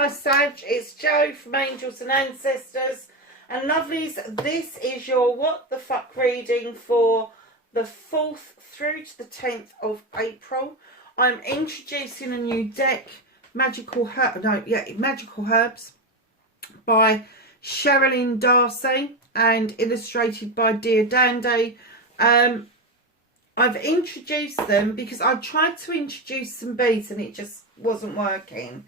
Hi Sag, it's Jo from Angels and Ancestors. And lovelies, this is your What the Fuck reading for the 4th through to the 10th of April. I'm introducing a new deck, Magical Herbs by Sherilyn Darcy and illustrated by Dear Dandy. I've introduced them because I tried to introduce some beads and it just wasn't working.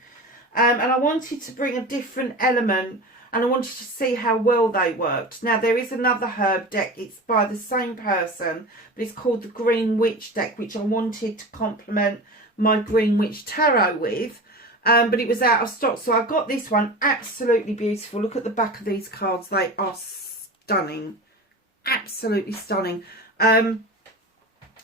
And I wanted to bring a different element and I wanted to see how well they worked. Now, there is another herb deck. It's by the same person, but it's called the Green Witch deck, which I wanted to complement my Green Witch Tarot with. But it was out of stock, so I got this one. Absolutely beautiful. Look at the back of these cards. They are stunning. Absolutely stunning. And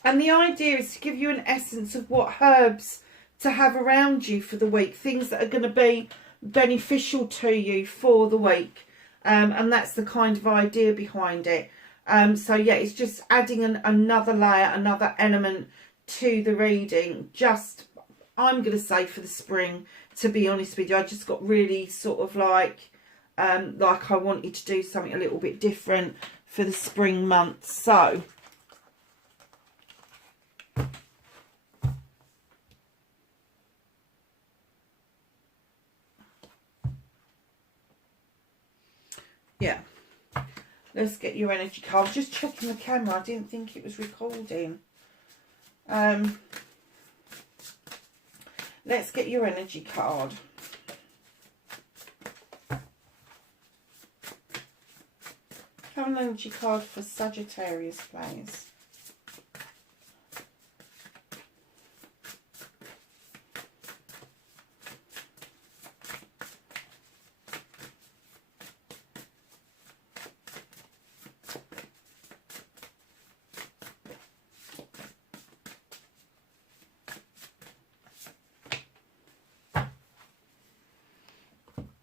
the idea is to give you an essence of what herbs to have around you for the week, things that are going to be beneficial to you for the week, and that's the kind of idea behind it. So yeah, it's just adding another layer, another element to the reading. Just, I'm going to say for the spring, to be honest with you, I just got really sort of like I wanted to do something a little bit different for the spring months. So yeah, let's get your energy card. Just checking the camera. I didn't think it was recording. Let's get your energy card. Have an energy card for Sagittarius, please.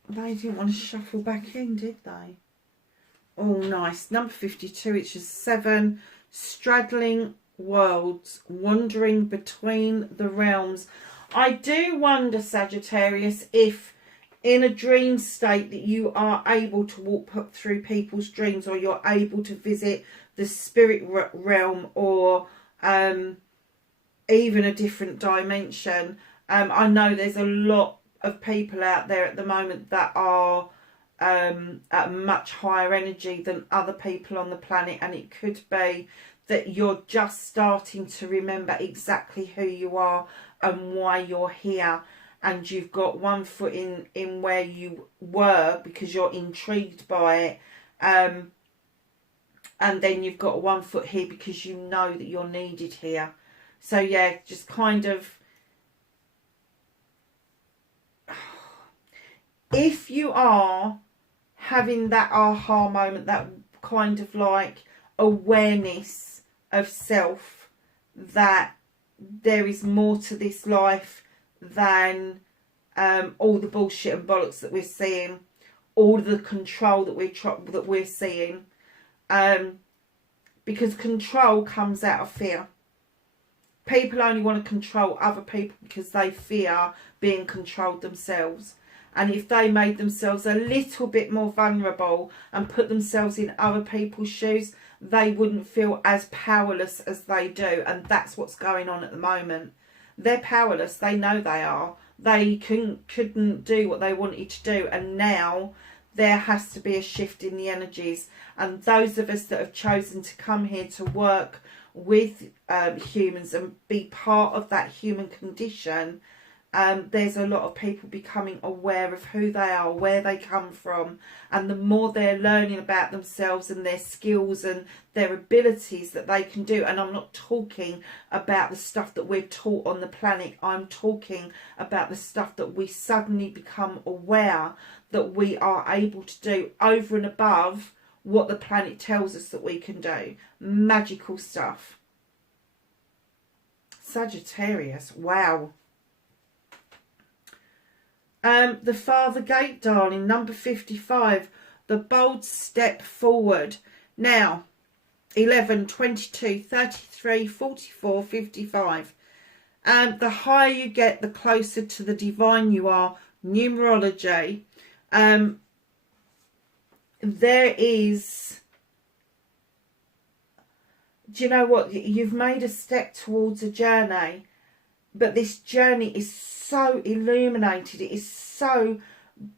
They didn't want to shuffle back in, did they? Oh, nice. Number 52, it's just 7. Straddling worlds, wandering between the realms. I do wonder, Sagittarius, if in a dream state that you are able to walk through people's dreams, or you're able to visit the spirit realm, or even a different dimension. I know there's a lot of people out there at the moment that are at much higher energy than other people on the planet, and it could be that you're just starting to remember exactly who you are and why you're here, and you've got one foot in where you were because you're intrigued by it, and then you've got one foot here because you know that you're needed here. So yeah, just kind of, if you are having that aha moment, that kind of like awareness of self, that there is more to this life than all the bullshit and bollocks that we're seeing, all the control that we're seeing, because control comes out of fear. People only want to control other people because they fear being controlled themselves. And if they made themselves a little bit more vulnerable and put themselves in other people's shoes, they wouldn't feel as powerless as they do. And that's what's going on at the moment. They're powerless. They know they are. They couldn't do what they wanted to do. And now there has to be a shift in the energies. And those of us that have chosen to come here to work with humans and be part of that human condition, there's a lot of people becoming aware of who they are, where they come from, and the more they're learning about themselves and their skills and their abilities that they can do. And I'm not talking about the stuff that we're taught on the planet. I'm talking about the stuff that we suddenly become aware that we are able to do over and above what the planet tells us that we can do. Magical stuff. Sagittarius, wow. The Father Gate, darling, number 55, the bold step forward. Now, 11, 22, 33, 44, 55. The higher you get, the closer to the divine you are. numerology, there is, do you know what, you've made a step towards a journey, but this journey is so illuminated, it is so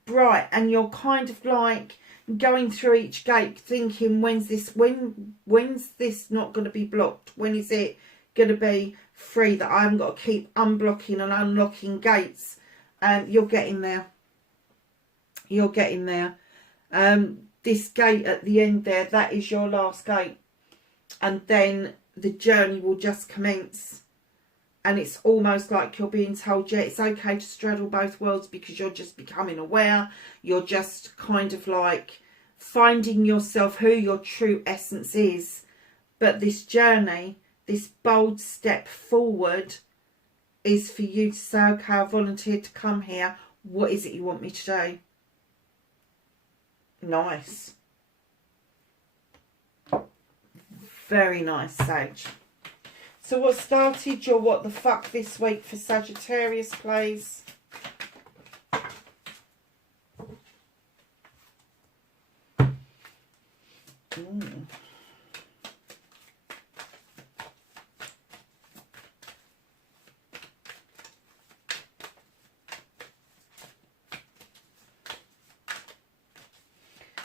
bright, and you're kind of like going through each gate thinking, when's this not going to be blocked, when is it going to be free, that I haven't got to keep unblocking and unlocking gates. You're getting there, you're getting there. This gate at the end there, that is your last gate, and then the journey will just commence. And it's almost like you're being told, yeah, it's okay to straddle both worlds, because you're just becoming aware. You're just kind of like finding yourself, who your true essence is. But this journey, this bold step forward, is for you to say, okay, I volunteered to come here. What is it you want me to do? Nice. Very nice, Sage. So what started your what the fuck this week for Sagittarius, please?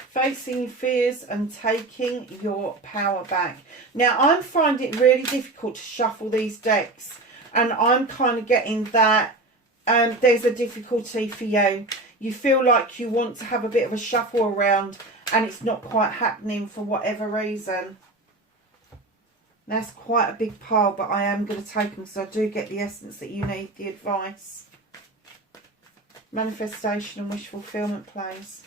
Facing fears and taking your power back. Now, I'm finding it really difficult to shuffle these decks, and I'm kind of getting that there's a difficulty for you. You feel like you want to have a bit of a shuffle around, and it's not quite happening for whatever reason. That's quite a big pile, but I am going to take them, so I do get the essence that you need, the advice. Manifestation and wish fulfillment, please.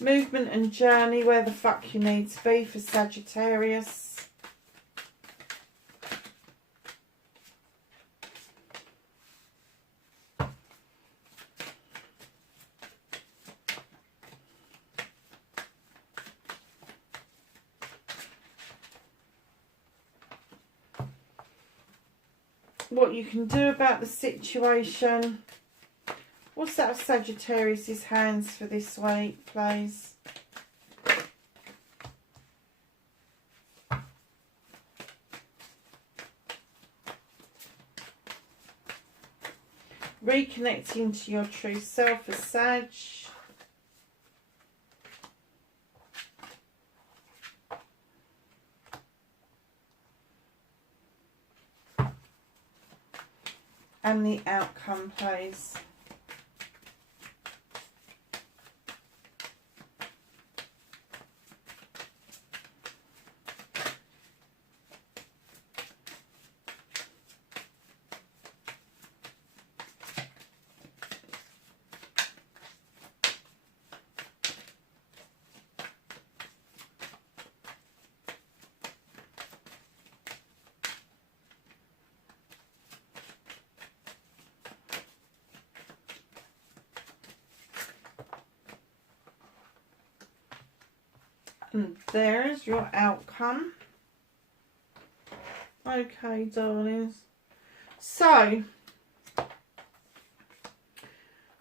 Movement and journey, where the fuck you need to be for Sagittarius. What you can do about the situation. What's that of Sagittarius' hands for this week, please? Reconnecting to your true self as Sag. And the outcome, please. And there's your outcome. Okay, darlings. So,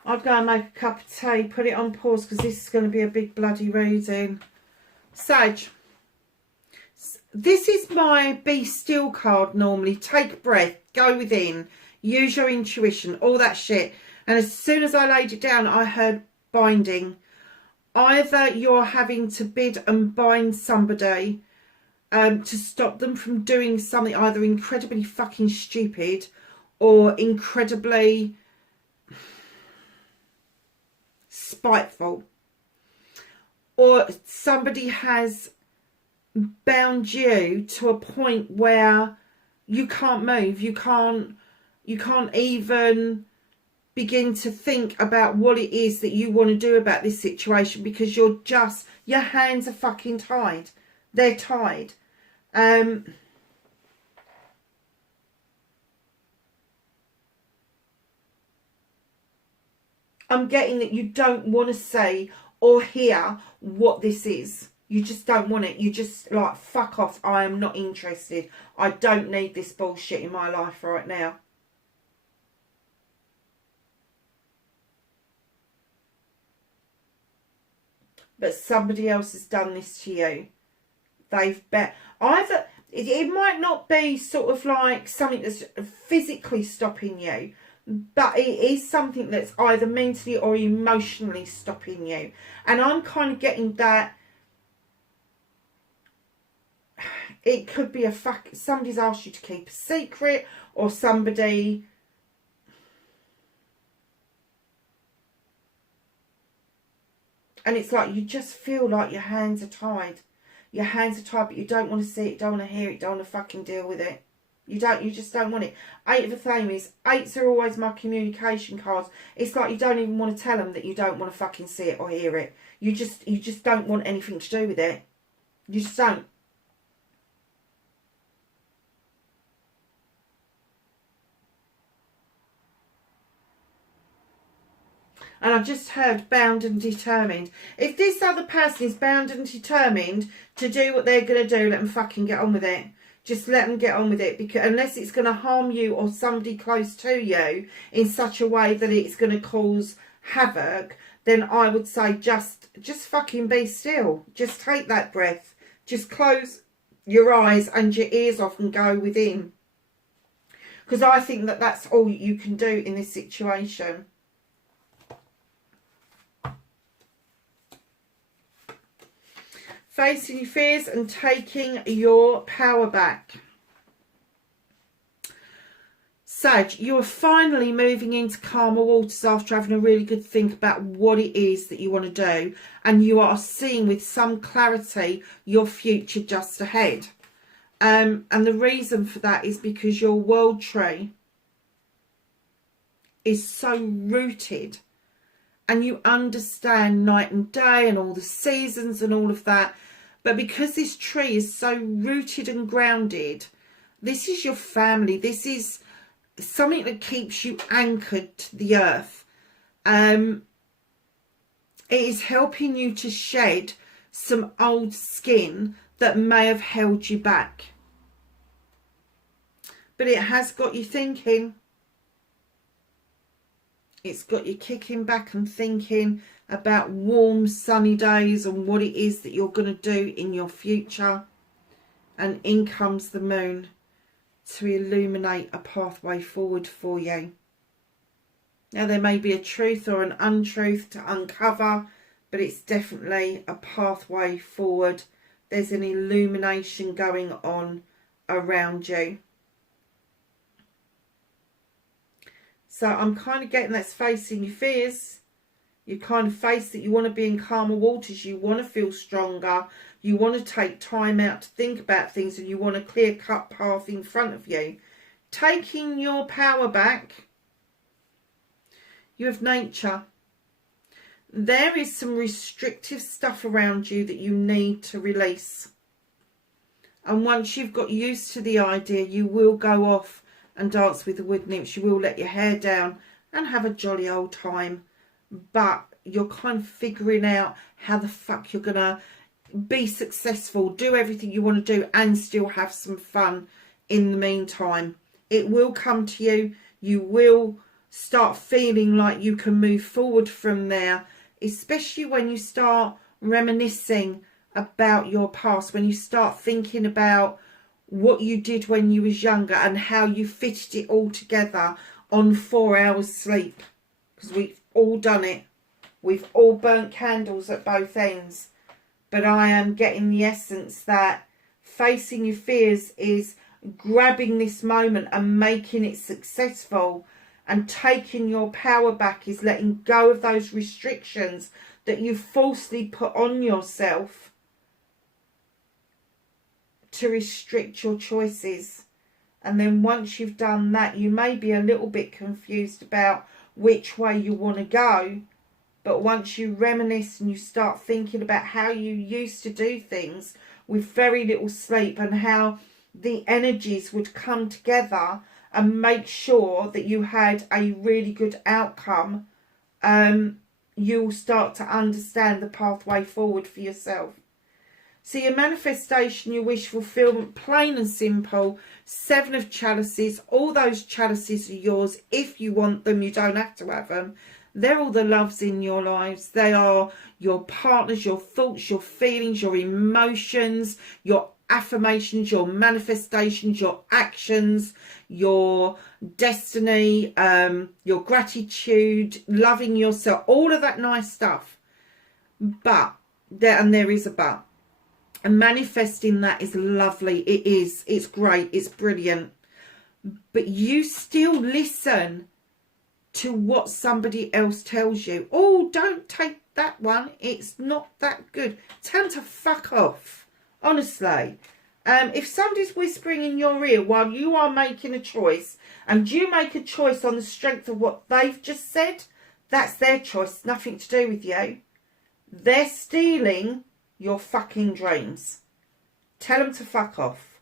I'll go and make a cup of tea, put it on pause, because this is going to be a big bloody reading. Sag, this is my be still card normally. Take breath, go within, use your intuition, all that shit. And as soon as I laid it down, I heard binding. Either you're having to bid and bind somebody to stop them from doing something either incredibly fucking stupid or incredibly spiteful. Or somebody has bound you to a point where you can't move, you can't even begin to think about what it is that you want to do about this situation, because your hands are fucking tied. They're tied. I'm getting that you don't want to say or hear what this is. You just don't want it. You just like, fuck off. I am not interested. I don't need this bullshit in my life right now. But somebody else has done this to you. They've either it might not be sort of like something that's physically stopping you, but it is something that's either mentally or emotionally stopping you. And I'm kind of getting that it could be somebody's asked you to keep a secret, or somebody and it's like you just feel like your hands are tied. Your hands are tied, but you don't want to see it, don't want to hear it, don't want to fucking deal with it. You just don't want it. 8 of the Thames. 8s are always my communication cards. It's like you don't even want to tell them that you don't want to fucking see it or hear it. You just don't want anything to do with it. You just don't. And I've just heard bound and determined. If this other person is bound and determined to do what they're going to do, let them fucking get on with it. Just let them get on with it. Because unless it's going to harm you or somebody close to you in such a way that it's going to cause havoc, then I would say just fucking be still. Just take that breath. Just close your eyes and your ears off and go within. Because I think that that's all you can do in this situation. Facing your fears and taking your power back. Sag, you are finally moving into calmer waters after having a really good think about what it is that you want to do. And you are seeing with some clarity your future just ahead. And the reason for that is because your world tree is so rooted. And you understand night and day and all the seasons and all of that. But because this tree is so rooted and grounded, this is your family. This is something that keeps you anchored to the earth. It is helping you to shed some old skin that may have held you back. But it has got you thinking. It's got you kicking back and thinking about warm, sunny days and what it is that you're going to do in your future. And in comes the moon to illuminate a pathway forward for you. Now, there may be a truth or an untruth to uncover, but it's definitely a pathway forward. There's an illumination going on around you. So I'm kind of getting that's facing your fears. You kind of face that you want to be in calmer waters. You want to feel stronger. You want to take time out to think about things, and you want a clear-cut path in front of you. Taking your power back. You have nature. There is some restrictive stuff around you that you need to release. And once you've got used to the idea, you will go off and dance with the wood nymphs. You will let your hair down and have a jolly old time. But you're kind of figuring out how the fuck you're going to be successful, do everything you want to do, and still have some fun in the meantime. It will come to you. You will start feeling like you can move forward from there, especially when you start reminiscing about your past, when you start thinking about what you did when you was younger and how you fitted it all together on 4 hours sleep. Because we've all done it. We've all burnt candles at both ends. But I am getting the essence that facing your fears is grabbing this moment and making it successful, and taking your power back is letting go of those restrictions that you falsely put on yourself to restrict your choices. And then once you've done that, you may be a little bit confused about which way you want to go. But once you reminisce and you start thinking about how you used to do things with very little sleep, and how the energies would come together and make sure that you had a really good outcome you'll start to understand the pathway forward for yourself. So your manifestation, your wish fulfillment, plain and simple. 7 of chalices. All those chalices are yours if you want them. You don't have to have them. They're all the loves in your lives. They are your partners, your thoughts, your feelings, your emotions, your affirmations, your manifestations, your actions, your destiny, your gratitude, loving yourself, all of that nice stuff. But there is a but. And manifesting that is lovely. It is. It's great. It's brilliant. But you still listen to what somebody else tells you. Oh, don't take that one. It's not that good. Tell them to fuck off. Honestly. If somebody's whispering in your ear while you are making a choice, and you make a choice on the strength of what they've just said, that's their choice. Nothing to do with you. They're stealing your fucking dreams. Tell them to fuck off.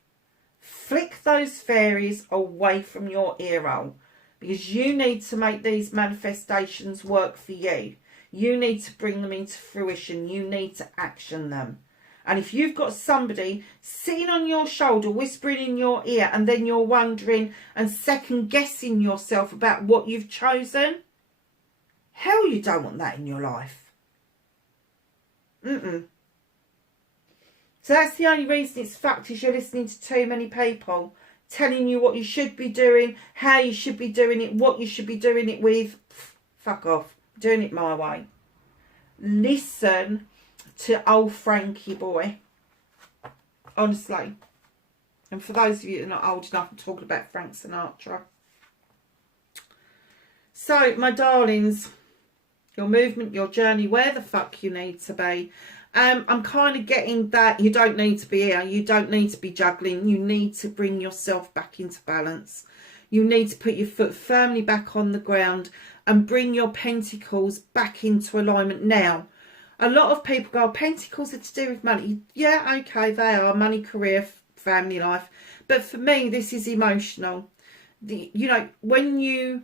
Flick those fairies away from your ear hole, because you need to make these manifestations work for you. You need to bring them into fruition. You need to action them. And if you've got somebody sitting on your shoulder whispering in your ear, and then you're wondering and second guessing yourself about what you've chosen, hell, you don't want that in your life. So that's the only reason it's fucked, is you're listening to too many people telling you what you should be doing, how you should be doing it, what you should be doing it with. Fuck off. I'm doing it my way. Listen to old Frankie boy. Honestly. And for those of you that are not old enough, I'm talking about Frank Sinatra. So, my darlings, your movement, your journey, where the fuck you need to be. I'm kind of getting that you don't need to be here. You don't need to be juggling. You need to bring yourself back into balance. You need to put your foot firmly back on the ground and bring your pentacles back into alignment. Now, a lot of people go, pentacles are to do with money. Yeah, okay, they are. Money, career, family life. But for me, this is emotional. You know, when you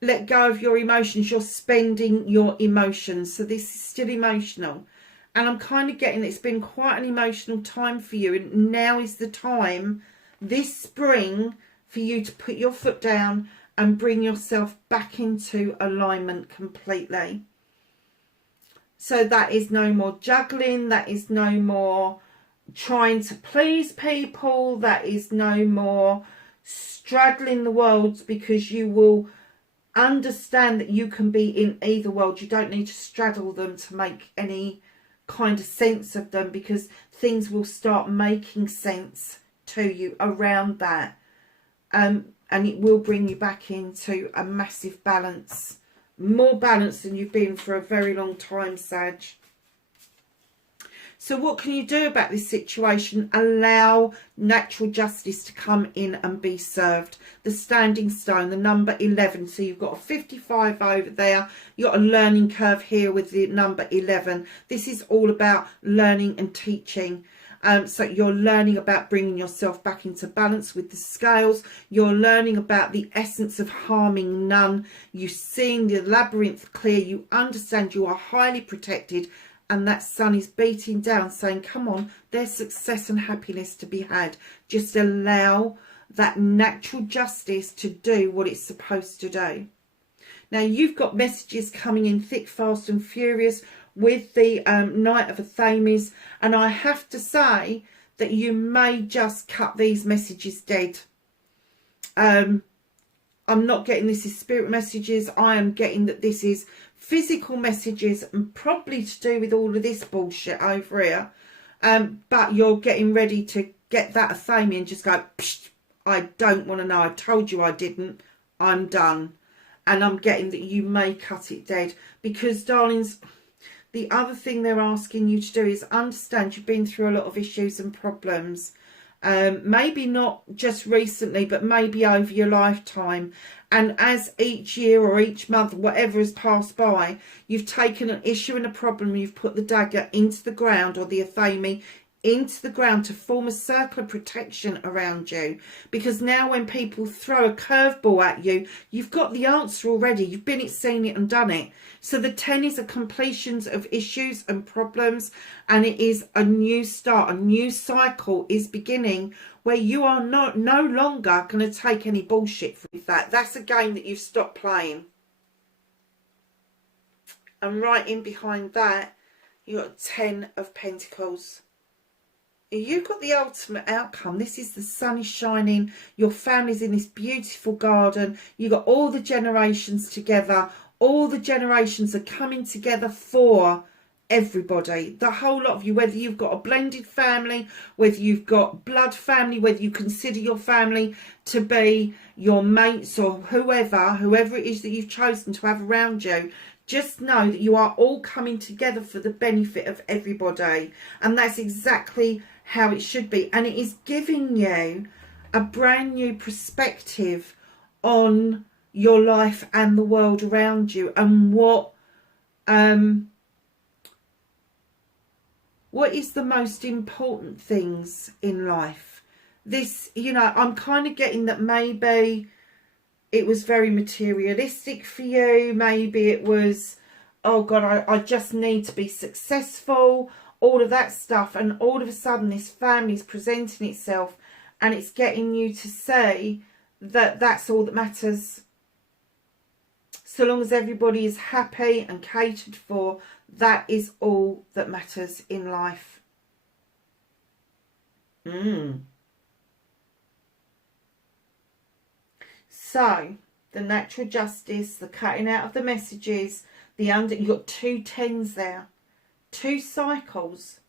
let go of your emotions, you're spending your emotions. So this is still emotional. And I'm kind of getting that it's been quite an emotional time for you. And now is the time, this spring, for you to put your foot down and bring yourself back into alignment completely. So that is no more juggling. That is no more trying to please people. That is no more straddling the worlds, because you will understand that you can be in either world. You don't need to straddle them to make any kind of sense of them, because things will start making sense to you around that, and it will bring you back into a massive balance, more balance than you've been for a very long time, Sag. So what can you do about this situation? Allow natural justice to come in and be served. The standing stone, the number 11. So you've got a 55 over there. You've got a learning curve here with the number 11. This is all about learning and teaching. So you're learning about bringing yourself back into balance with the scales. You're learning about the essence of harming none. You've seen the labyrinth clear. You understand you are highly protected. And that sun is beating down, saying, come on, there's success and happiness to be had. Just allow that natural justice to do what it's supposed to do. Now, you've got messages coming in thick, fast and furious with the Knight of Athames. And I have to say that you may just cut these messages dead. I'm not getting this as spirit messages. I am getting that this is physical messages, and probably to do with all of this bullshit over here. But you're getting ready to get that Athame and just go, psh, I don't want to know. I told you I didn't. I'm done. And I'm getting that you may cut it dead. Because, darlings, the other thing they're asking you to do is understand you've been through a lot of issues and problems. Maybe not just recently, but maybe over your lifetime. And as each year or each month, whatever has passed by, you've taken an issue and a problem, you've put the dagger into the ground, or the Athame into the ground to form a circle of protection around you, because now when people throw a curveball at you, you've got the answer already. You've been it, seen it and done it. So the 10 is a completions of issues and problems, and it is a new start. A new cycle is beginning where you are no longer going to take any bullshit with that. That's a game that you've stopped playing. And right in behind that, you've got 10 of Pentacles. You've got the ultimate outcome. This is the sun is shining. Your family's in this beautiful garden. You've got all the generations together. All the generations are coming together for everybody. The whole lot of you, whether you've got a blended family, whether you've got blood family, whether you consider your family to be your mates or whoever it is that you've chosen to have around you. Just know that you are all coming together for the benefit of everybody. And that's exactly how it should be. And it is giving you a brand new perspective on your life and the world around you, and what is the most important things in life. This, you know, I'm kind of getting that maybe it was very materialistic for you. Maybe it was, oh God, I just need to be successful. All of that stuff. And all of a sudden this family is presenting itself, and it's getting you to say that that's all that matters. So long as everybody is happy and catered for, that is all that matters in life. So, the natural justice, the cutting out of the messages, you've got 2 10s there. 2 cycles.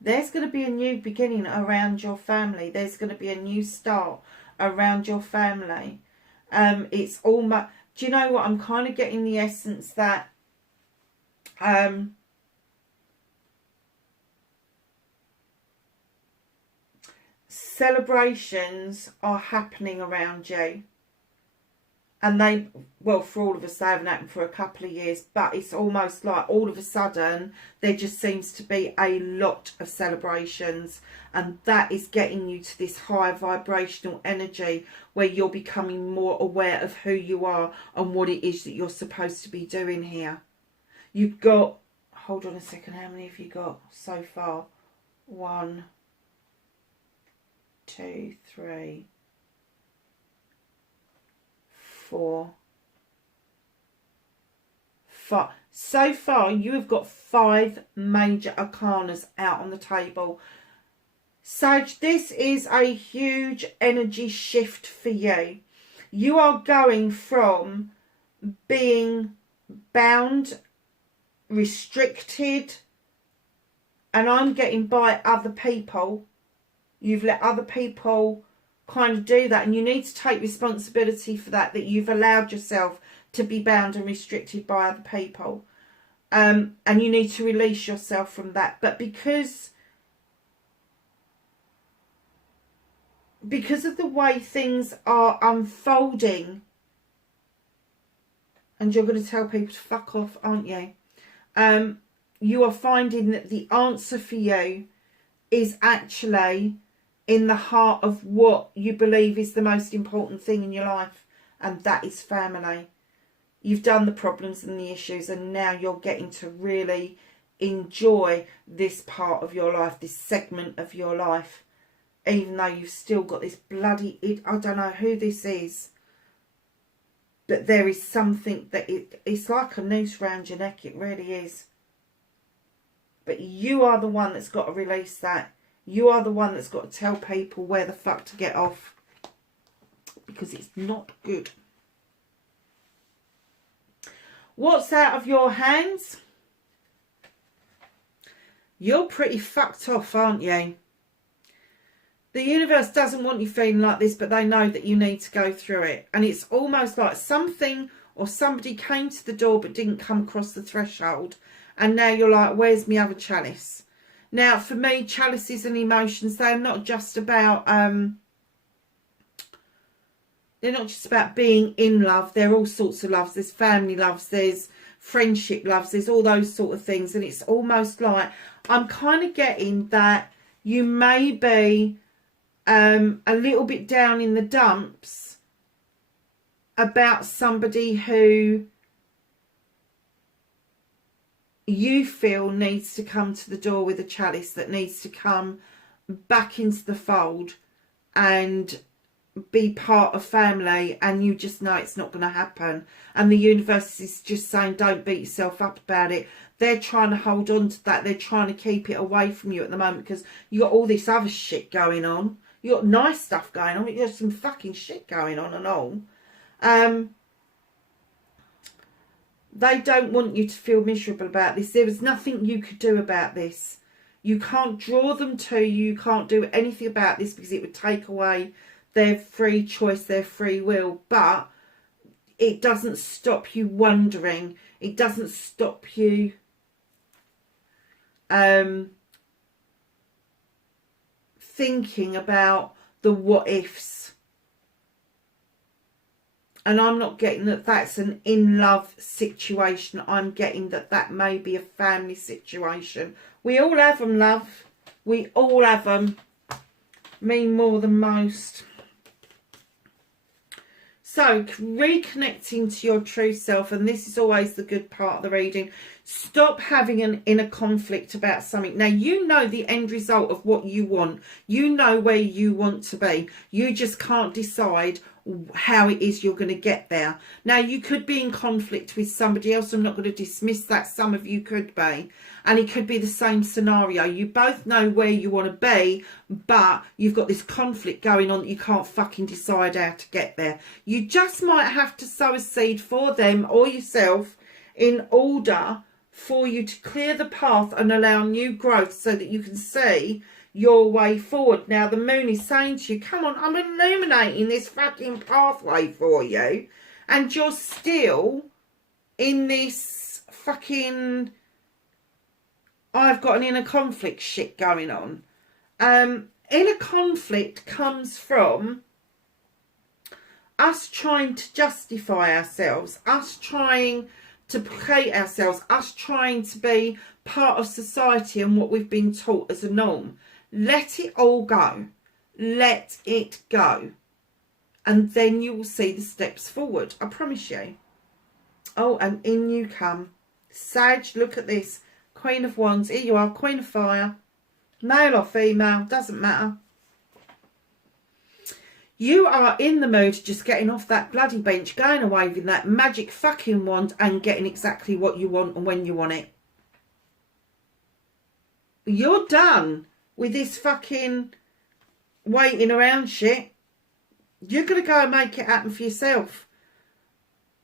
There's going to be a new beginning around your family. There's going to be a new start around your family. It's almost, do you know what? I'm kind of getting the essence that celebrations are happening around you. And they, well, for all of us, they haven't happened for a couple of years, but it's almost like all of a sudden there just seems to be a lot of celebrations, and that is getting you to this high vibrational energy where you're becoming more aware of who you are and what it is that you're supposed to be doing here. You've got, hold on a second, how many have you got so far? 1, 2, 3, 4, 5. So far you have got 5 major arcanas out on the table. Sag, this is a huge energy shift for you. You are going from being bound, restricted, and I'm getting by other people. You've let other people kind of do that, and you need to take responsibility for that you've allowed yourself to be bound and restricted by other people, and you need to release yourself from that. But because of the way things are unfolding, and you're going to tell people to fuck off, aren't you? You are finding that the answer for you is actually in the heart of what you believe is the most important thing in your life, and that is family. You've done the problems and the issues, and now you're getting to really enjoy this part of your life, this segment of your life, even though you've still got this bloody, I don't know who this is, but there is something that it's like a noose round your neck. It really is. But you are the one that's got to release that. You are the one that's got to tell people where the fuck to get off, because it's not good. What's out of your hands? You're pretty fucked off, aren't you? The universe doesn't want you feeling like this, but they know that you need to go through it. And it's almost like something or somebody came to the door but didn't come across the threshold. And now you're like, where's my other chalice? Now, for me, chalices and emotions, they're not just about They're not just about being in love. There are all sorts of loves. There's family loves, there's friendship loves, there's all those sort of things. And it's almost like I'm kind of getting that you may be a little bit down in the dumps about somebody who you feel needs to come to the door with a chalice, that needs to come back into the fold and be part of family, and you just know it's not going to happen. And the universe is just saying, don't beat yourself up about it. They're trying to hold on to that. They're trying to keep it away from you at the moment because you got all this other shit going on. You got nice stuff going on, but you got some fucking shit going on and all. They don't want you to feel miserable about this. There is nothing you could do about this. You can't draw them to you. You can't do anything about this because it would take away their free choice, their free will. But it doesn't stop you wondering. It doesn't stop you thinking about the what ifs. And I'm not getting that that's an in-love situation. I'm getting that that may be a family situation. We all have them, love. We all have them. Me more than most. So, reconnecting to your true self, and this is always the good part of the reading. Stop having an inner conflict about something. Now, you know the end result of what you want. You know where you want to be. You just can't decide how it is you're going to get there. Now, you could be in conflict with somebody else. I'm not going to dismiss that. Some of you could be. And it could be the same scenario. You both know where you want to be, but you've got this conflict going on that you can't fucking decide how to get there. You just might have to sow a seed for them or yourself in order for you to clear the path and allow new growth so that you can see your way forward. Now, the moon is saying to you, come on, I'm illuminating this fucking pathway for you. And you're still in this fucking, I've got an inner conflict shit going on. Inner conflict comes from us trying to justify ourselves, us trying to placate ourselves, us trying to be part of society and what we've been taught as a norm. Let it all go. Let it go. And then you will see the steps forward. I promise you. Oh, and in you come. Sag, look at this. Queen of Wands. Here you are. Queen of Fire. Male or female. Doesn't matter. You are in the mood just getting off that bloody bench, going away with that magic fucking wand and getting exactly what you want and when you want it. You're done with this fucking waiting around shit. You're going to go and make it happen for yourself.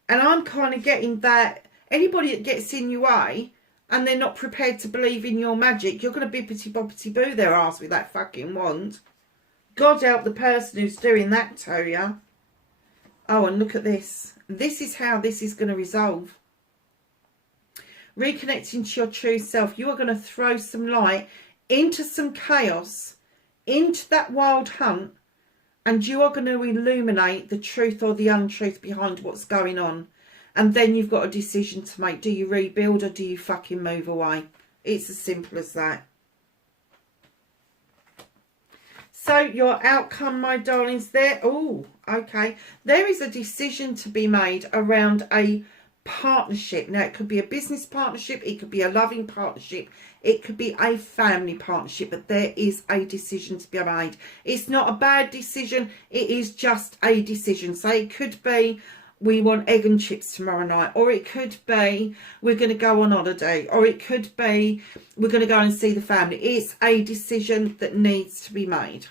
And I'm kind of getting that anybody that gets in your way and they're not prepared to believe in your magic, you're going to bippity boppity boo their ass with that fucking wand. God help the person who's doing that to you. Oh, and look at this. This is how this is going to resolve. Reconnecting to your true self. You are going to throw some light into some chaos, into that wild hunt, and you are going to illuminate the truth or the untruth behind what's going on. And then you've got a decision to make. Do you rebuild or do you fucking move away? It's as simple as that. So your outcome, my darlings, there. Oh, okay. There is a decision to be made around a partnership. Now, it could be a business partnership. It could be a loving partnership. It could be a family partnership. But there is a decision to be made. It's not a bad decision. It is just a decision. So it could be we want egg and chips tomorrow night. Or it could be we're going to go on holiday. Or it could be we're going to go and see the family. It's a decision that needs to be made.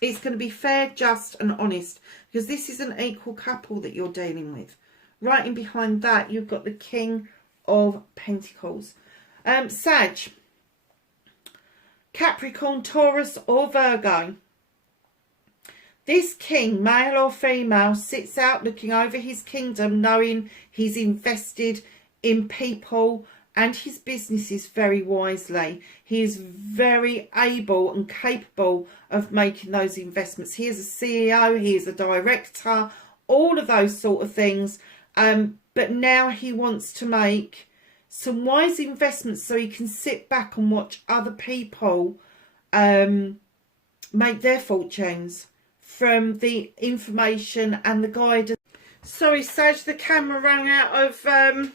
It's going to be fair, just and honest. Because this is an equal couple that you're dealing with. Right in behind that, you've got the King of Pentacles. Sag, Capricorn, Taurus or Virgo. This king, male or female, sits out looking over his kingdom knowing he's invested in people and his businesses very wisely. He is very able and capable of making those investments. He is a CEO, he is a director, all of those sort of things. But now he wants to make some wise investments so he can sit back and watch other people make their fortunes from the information and the guidance. Sorry, Sag, the camera ran out of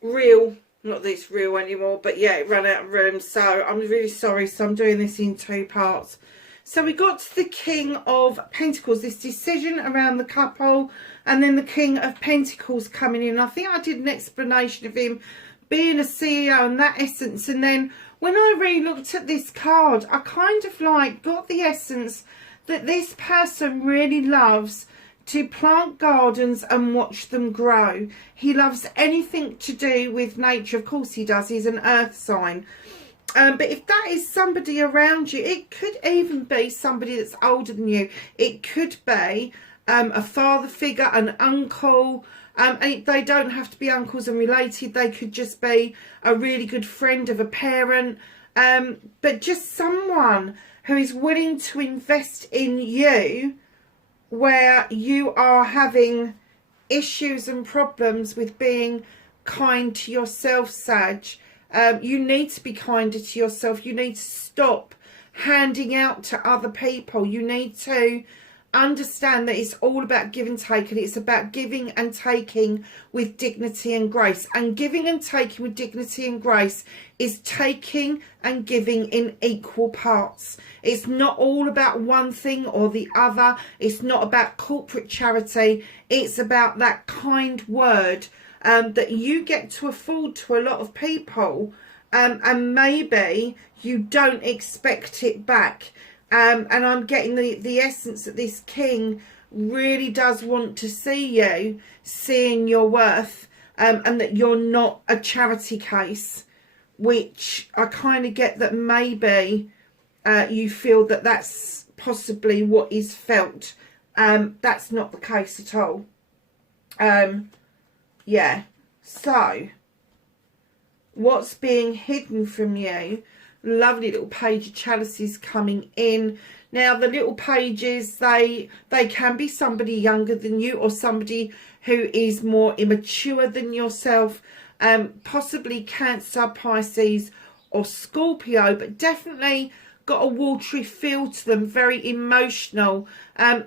reel. Not that it's real anymore, but yeah, it ran out of room. So I'm really sorry. So I'm doing this in two parts. So we got to the King of Pentacles, this decision around the couple, and then the King of Pentacles coming in. I think I did an explanation of him being a CEO and that essence. And then when I really looked at this card, I kind of like got the essence that this person really loves to plant gardens and watch them grow. He loves anything to do with nature. Of course he does. He's an earth sign. But if that is somebody around you, it could even be somebody that's older than you. It could be a father figure, an uncle. And they don't have to be uncles and related. They could just be a really good friend of a parent. But just someone who is willing to invest in you where you are having issues and problems with being kind to yourself, Sag. You need to be kinder to yourself. You need to stop handing out to other people. You need to understand that it's all about give and take, and it's about giving and taking with dignity and grace. And giving and taking with dignity and grace is taking and giving in equal parts. It's not all about one thing or the other. It's not about corporate charity. It's about that kind word that you get to afford to a lot of people, and maybe you don't expect it back. And I'm getting the essence that this king really does want to see you seeing your worth, and that you're not a charity case, which I kind of get that maybe you feel that that's possibly what is felt. That's not the case at all. Yeah, so what's being hidden from you? Lovely little page of chalices coming in. Now the little pages, they can be somebody younger than you, or somebody who is more immature than yourself, possibly Cancer, Pisces or Scorpio, but definitely got a watery feel to them, very emotional,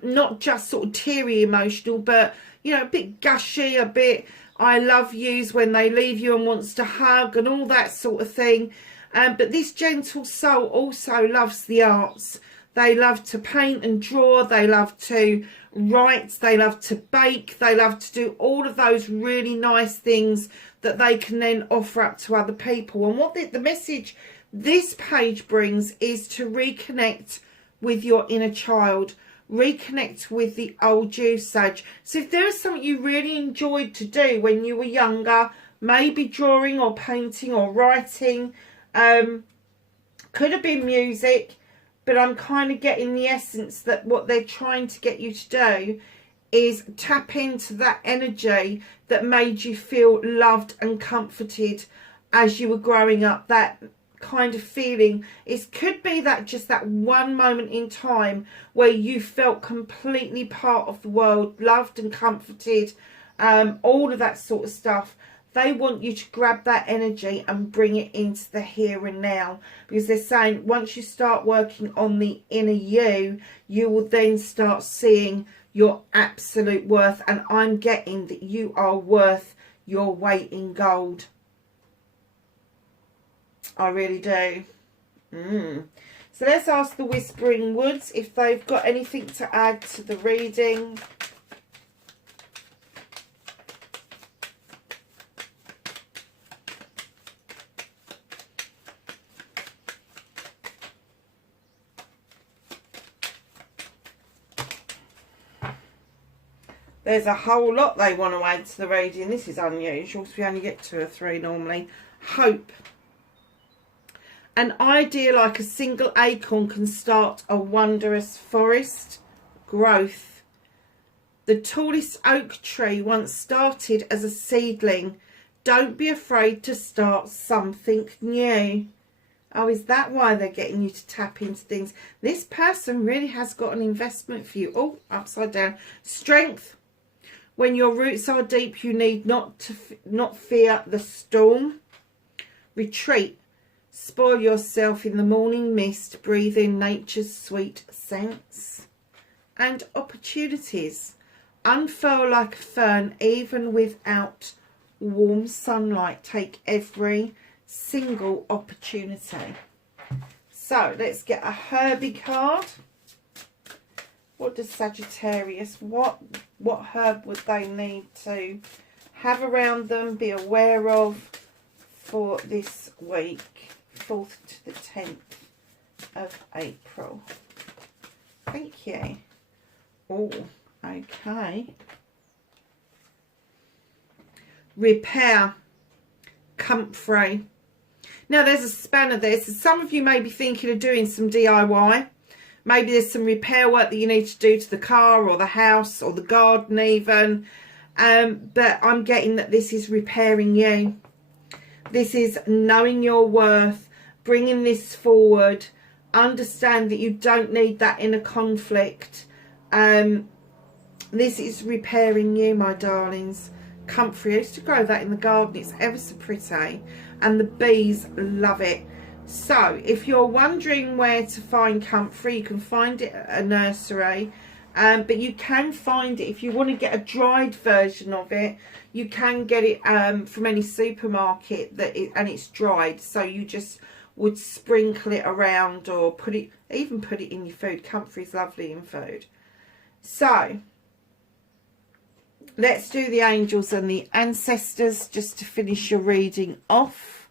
not just sort of teary emotional, but you know, a bit gushy, a bit I love yous when they leave you and wants to hug and all that sort of thing. But this gentle soul also loves the arts. They love to paint and draw. They love to write. They love to bake. They love to do all of those really nice things that they can then offer up to other people. And what the message this page brings is to reconnect with your inner child. Reconnect with the old you, Sag. So if there is something you really enjoyed to do when you were younger, maybe drawing or painting or writing, could have been music, but I'm kind of getting the essence that what they're trying to get you to do is tap into that energy that made you feel loved and comforted as you were growing up. That kind of feeling, it could be that just that one moment in time where you felt completely part of the world, loved and comforted, all of that sort of stuff. They want you to grab that energy and bring it into the here and now, because they're saying once you start working on the inner you, you will then start seeing your absolute worth. And I'm getting that you are worth your weight in gold. I really do. So let's ask the Whispering Woods if they've got anything to add to the reading. There's a whole lot they want to add to the reading. This is unusual, so we only get 2 or 3 normally. Hope. An idea like a single acorn can start a wondrous forest. Growth. The tallest oak tree once started as a seedling. Don't be afraid to start something new. Oh, is that why they're getting you to tap into things? This person really has got an investment for you. Oh, upside down. Strength. When your roots are deep, you need not fear the storm. Retreat. Spoil yourself in the morning mist. Breathe in nature's sweet scents. And opportunities. Unfurl like a fern, even without warm sunlight. Take every single opportunity. So let's get a Herbie card. What does Sagittarius, what herb would they need to have around them, be aware of for this week, 4th to the 10th of April? Thank you. Oh, okay. Repair, comfrey. Now there's a spanner there, so some of you may be thinking of doing some DIY. Maybe there's some repair work that you need to do to the car or the house or the garden even. But I'm getting that this is repairing you. This is knowing your worth, bringing this forward. Understand that you don't need that inner conflict. This is repairing you, my darlings. Comfrey. I used to grow that in the garden. It's ever so pretty. And the bees love it. So, if you're wondering where to find comfrey, you can find it at a nursery. But you can find it, if you want to get a dried version of it, you can get it from any supermarket and it's dried. So you just would sprinkle it around or even put it in your food. Comfrey's lovely in food. So, let's do the angels and the ancestors just to finish your reading off.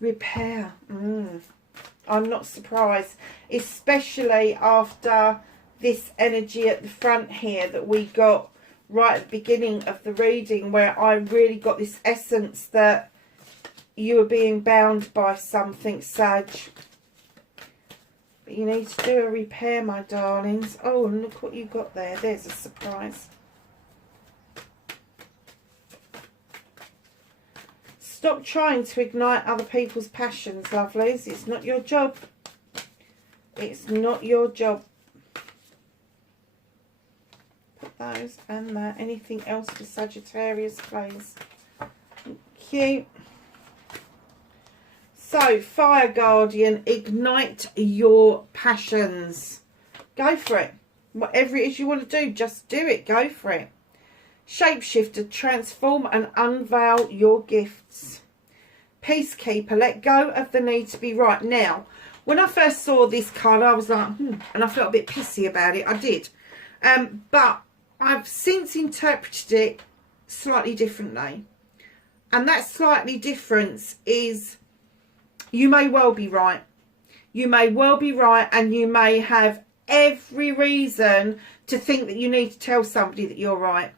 Repair. I'm not surprised, especially after this energy at the front here that we got right at the beginning of the reading, where I really got this essence that you are being bound by something, Sag. But you need to do a repair, my darlings. Oh, and look what you got there. There's a surprise. Stop trying to ignite other people's passions, lovelies. It's not your job. It's not your job. Put those and that. Anything else for Sagittarius, please? Thank you. So, Fire Guardian, ignite your passions. Go for it. Whatever it is you want to do, just do it. Go for it. Shapeshifter, transform and unveil your gifts. Peacekeeper, let go of the need to be right. Now, when I first saw this card, I was like, and I felt a bit pissy about it. I did. But I've since interpreted it slightly differently. And that slightly difference is you may well be right. You may well be right, and you may have every reason to think that you need to tell somebody that you're right.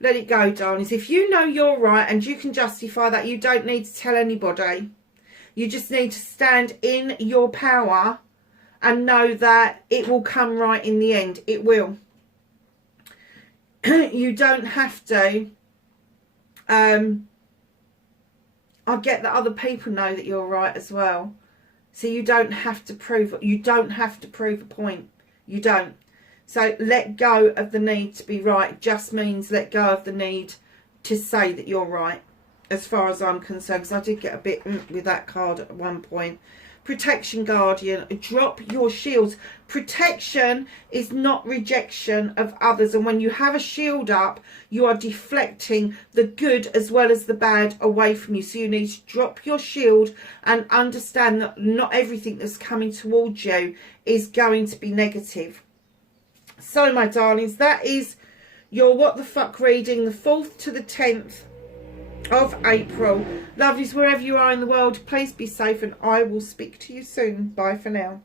Let it go, darlings. If you know you're right and you can justify that, you don't need to tell anybody. You just need to stand in your power and know that it will come right in the end. It will. You don't have to. I get that other people know that you're right as well. So you don't have to prove. You don't have to prove a point. You don't. So let go of the need to be right just means let go of the need to say that you're right, as far as I'm concerned, because I did get a bit with that card at one point. Protection Guardian, drop your shields. Protection is not rejection of others, and when you have a shield up, you are deflecting the good as well as the bad away from you. So you need to drop your shield and understand that not everything that's coming towards you is going to be negative. So, my darlings, that is your What the Fuck reading, the 4th to the 10th of April. Lovelies, wherever you are in the world, please be safe, and I will speak to you soon. Bye for now.